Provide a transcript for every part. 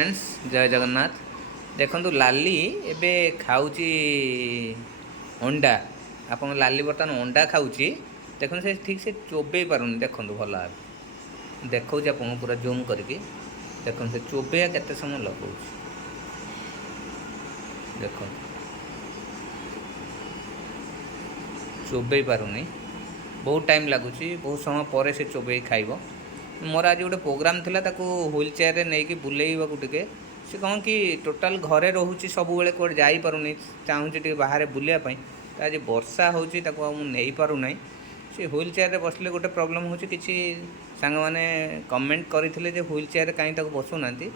Friends जय जगन्नाथ। देखु लाली एबे खाऊची अंडा। आप लाली बर्तमान अंडा खाऊची। देखो से ठीक से चोबे पारुनी। देखो भल भाव देखा आप पूरा जूम करके देखो से चोबे केते समय लगुच। देख चोबे पारुनी बहुत टाइम लगुच। बहुत समय पर से चोबे खाइब। मोर आज गोटे प्रोग्राम थिला ताकू व्हील चेयर रे नहीं कि बुलेइबाकू टिके से कौन कि टोटाल घरे रोचे सब बेले कोड जाई पारुनी। चाहूँ टे बाहर बुलायापी आज वर्षा होची नहीं पारुना। से व्हील चेयर रे बसले गोटे प्रॉब्लम होची। किसी सांग माने कमेंट करथिले जे व्हील चेयर रे काई ताकू बसुनांती।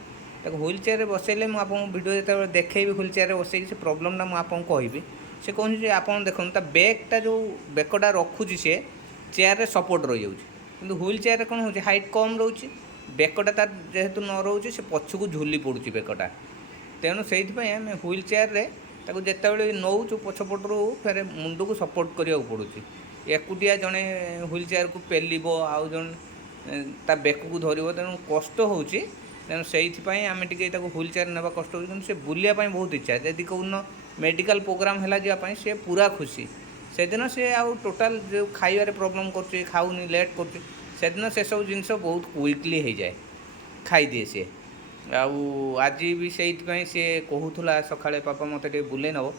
ताकू व्हील चेयर रे बसैले मु आपन वीडियो जेते देखैबी व्हील चेयर रे बसै से प्रॉब्लम ना मु आपन कहबी। से कहूँ जे आपन देखन ता बैकटा जो बेकटा रखुची से चेयर रे सपोर्ट रही जाउची। किंतु व्हील चेयर रे कोन होची हाइट कम रोची। बेकटा तार जेहेतु न रोचे से पछकू झुली पड़ुची बेकटा। तेणु से आम व्हील चेयर रे ताकू जिते नौचु पछपटू फेर मुंड को सपोर्ट करा पड़ुची। एकुटिया जड़े व्हील चेयर को पेलिब आउ जन ता बेक को धरब तेणु कष्ट होची। तेणु से आम टे व्हील चेयर ना कष्ट हो से बुलायापी बहुत इच्छा। यदि कौन मेडिकल प्रोग्राम है जावाई सी पूरा खुशी। से दिन से आउ टोटाल जो खाइबार प्रॉब्लम कर खाऊनी लेट कर से दिन से सब जिन बहुत क्विकली हो जाए खाई दिए सी। आज भी से कहूला सकाଳେ पापा मत बुले नब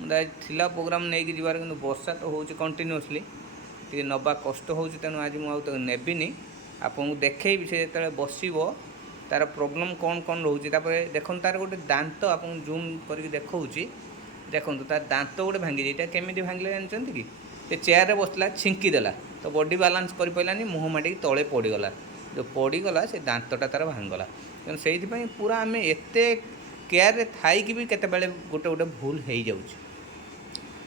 मुझे प्रोग्राम नहीं कि जबार कि वर्षा तो हो कंटिन्यूअसली टे नवा कष्ट हो। तेणु आज मुझे नेबिनी आपको देखी से जो बस तार प्रोब्लेम कौन कौन रोचे। देखो तार गोटे दांत आप जूम करके देखा देखो तार दांत गोटे भांगी जाए केमी भांगे जानते कि से चेयर बसला छिंकीदेला तो बॉडी बालांस कर पारानी मुँह माटी तले पड़गला। जो पड़गला से दांतटा तार भांगला। तेणु से पूरा आम एत केयर थी भी केत गोटे गोटे भूल हो जाऊँ।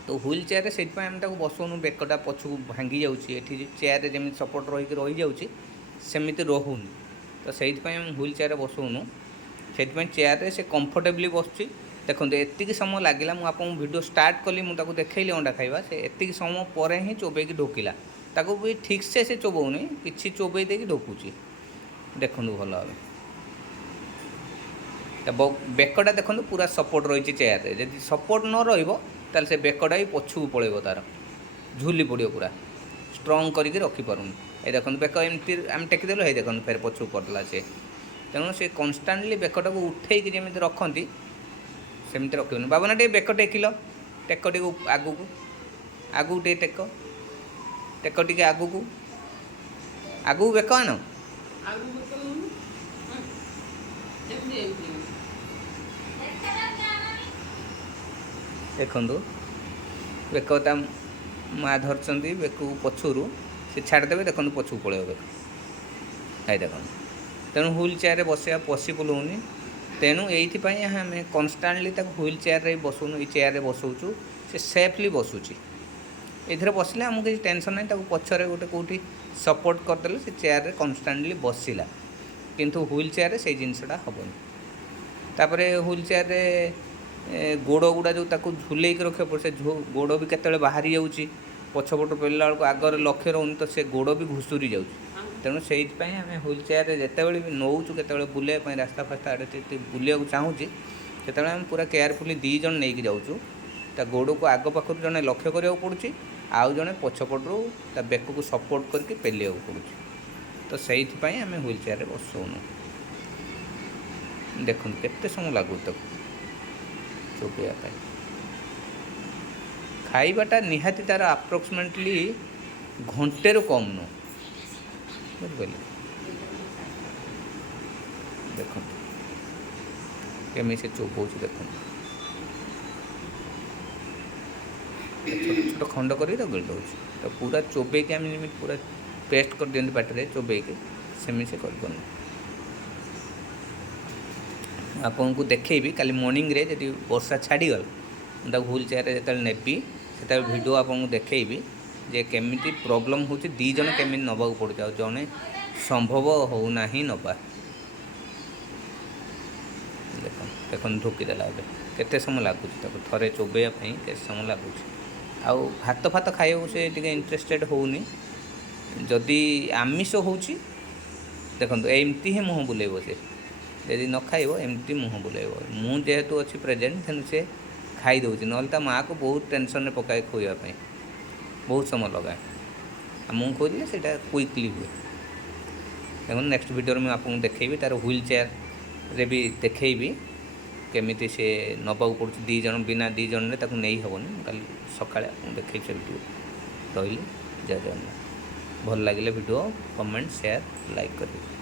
तो व्हील चेयर से आम बसौनु बेकटा पछू भांगी जाऊँगी। ये चेयर जमी सपोर्ट रही जाऊँगी सेमती रोनी। तो से व्हील चेयर बसौनु से चेयर से कंफर्टेबली बसुची। देखो एति समय लगे मुझे वीडियो स्टार्ट कली मुझे देखली अंडा खाइबा से एति समय पर ही चोबेकी ढोकिला। ताको भी ठीक से चोबौनी कि चोबई देकी ढोकुची। देखो भल भाव बेकटा देखो पूरा सपोर्ट रही चेयर रे। जब सपोर्ट न रही से बेकटा भी पछू पड़ेब तार झुली पड़ो पूरा स्ट्रंग करके रखिपारूनी। ये देखो बेक एमती आम टेकीदेलु है देखो फेर पछू पड़ला से। तेणु से कन्स्टाटली बेकटा को उठे जमी रखती सेमती रखनी। बाबना टे बेक टेकिल टेक टे आगू आगू टे टेक टेक टे आगू आगू बेक आन देखु बेकता माँ धरती बेक पछुरु से छाड़देवे। देखो पछू पड़े बेक है देख। तेणु व्हील चेयर बसया पसिबल होनी। तेणु ये आम कन्स्टाटली व्हील चेयर रे बसौनु। ये चेयर रे बसौचु से सेफली बसुची। ये बसले आमको किसी टेंशन नहीं। पछरे गोटे कौटी सपोर्ट करदे से चेयर रे कन्स्टाटली बसला। किंतु व्हील चेयर से जिनसटा हेनी। तापर व्हील चेयर रे गोड़ गुड़ा जो झुले रखा पड़े से गोड़ भी केत बाहरी जाऊँगी। पछपट पेला बेलू आगर लक्ष्य रोनी तो से गोड़ भी घुषुरी जाऊँ। तेणु से आम व्हील चेयर जिते भी नौचु के बुलायापी रास्ता फास्ता आड़े बुला चाहूँगी से आम पूरा केयरफुली दी जन नहीं जाऊँ। ता गोड़ को आग पाखर जड़े लक्ष्य करा पड़ी आउ जड़े पछपटू ता बेक को सपोर्ट करके पेलिया पड़ी। तो से आम व्हील चेयर बसौनु। देखो केते समय लगू तक चोबेया खाइबाटा निहाती तार अप्रोक्सीमेटली घंटे रू कम नु बुझे। देख केमी से चोबौच देख छोट छोट खंड कर गल दौर। तो पूरा चोबे के आम पूरा पेस्ट कर दिखते पाटे चोबे के सेमी से कर आपको देखी काली मॉर्निंग रे जब वर्षा छाड़ीगल मुझे व्हील चेयर जो नेबी से वीडियो आपको देखी जे केमी प्रोब्लेम हो दी जन केमी नवा पड़े जड़े संभव होना ही नवा। देख देख ढुकीदेला केते समय लगुच थे चोबेयापी के समय लगुच। आउ भात फात खाइबा से इंटरेस्टेड होनी। जदि आमिष हो देखो एमती ही मुँह बुलेब से ଯଦି ନ ଖାଇବ ଏମିତି ମୁହଁ ବୁଲେଇବ। ମୁଁ ଯେହେତୁ ଅଛି ପ୍ରେଜେଣ୍ଟ ତେଣୁ ସେ ଖାଇଦେଉଛି, ନହେଲେ ତା ମାଆକୁ ବହୁତ ଟେନସନରେ ପକାଏ ଖୋଇବା ପାଇଁ, ବହୁତ ସମୟ ଲଗାଏ। ଆଉ ମୁଁ ଖୋଇଲେ ସେଇଟା କୁଇକଲି ହୁଏ। ଦେଖନ୍ତୁ ନେକ୍ସଟ ଭିଡ଼ିଓରେ ମୁଁ ଆପଣଙ୍କୁ ଦେଖେଇବି ତାର ହ୍ୱିଲ୍ ଚେୟାରରେ ବି ଦେଖେଇବି କେମିତି ସେ ନେବାକୁ ପଡ଼ୁଛି। 2 ଜଣ, ବିନା 2 ଜଣରେ ତାକୁ ନେଇ ହେବନି। ମୁଁ କାଲି ସକାଳେ ଆପଣଙ୍କୁ ଦେଖେଇବି ସେ ଭିଡ଼ିଓ। ରହିଲି, ଜୟ ଜଗନ୍ନାଥ। ଭଲ ଲାଗିଲେ ଭିଡ଼ିଓ କମେଣ୍ଟ, ସେୟାର, ଲାଇକ୍ କରିବେ।